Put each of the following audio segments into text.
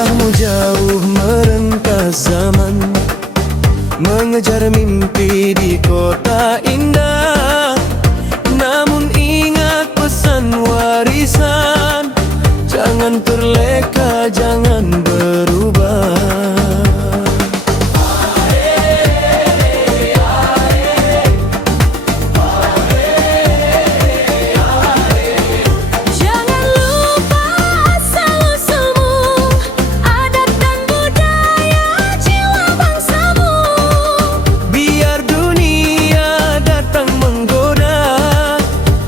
Langkahmu jauh merentas zaman, mengejar mimpi di kota indah. Namun ingat pesan warisan, jangan terleka, jangan berubah.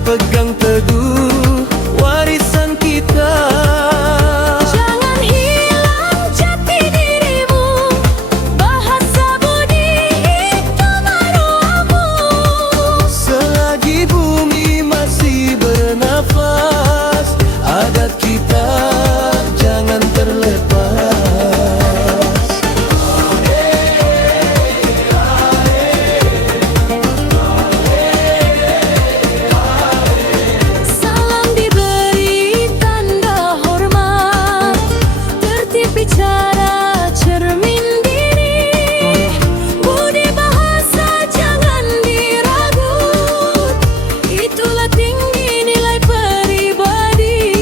Pegang teguh warisan kita. Jangan hilang jati dirimu, bahasa budi itu maruahmu. Selagi bumi masih bernafas, adat kita jangan terlepas. Bicara cermin diri, budi bahasa jangan diragut, itulah tinggi nilai pribadi.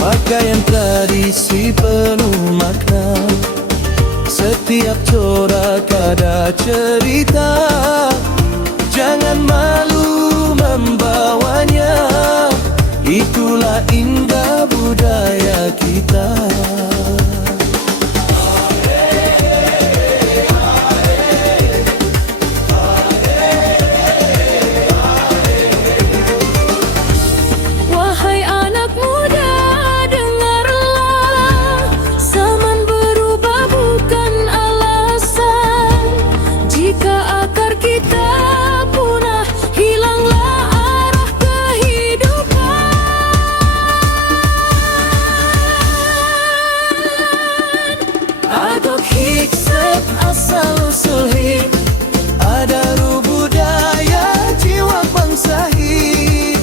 Pakaian tradisi penuh makna, setiap corak ada cerita. Jangan malu membawanya, itulah indah budaya kita. Wahai anak muda, dengarlah, zaman berubah bukan alasan. Jika akar kita asal-usul hid, ada ruh budaya jiwa bangsa hid.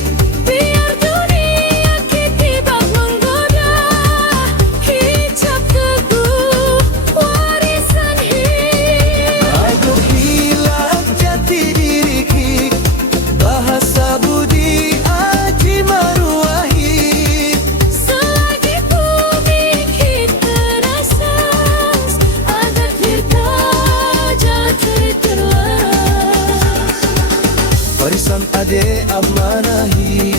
Biar dunia kitibak menggoda, hijab teguh warisan hid. Aduh hilang jati diri hid, bahasa budi aji maruah hid. Selagi bumi kita asas, adat kita warisan ade amanahi,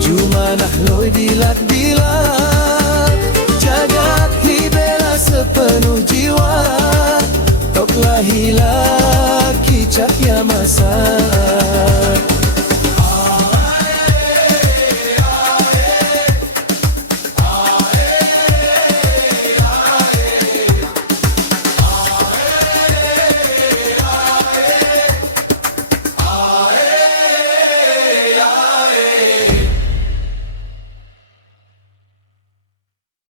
jumanah loy dilat-dilat, jagat hibela sepenuh jiwa, toklah hilaki cahya masa.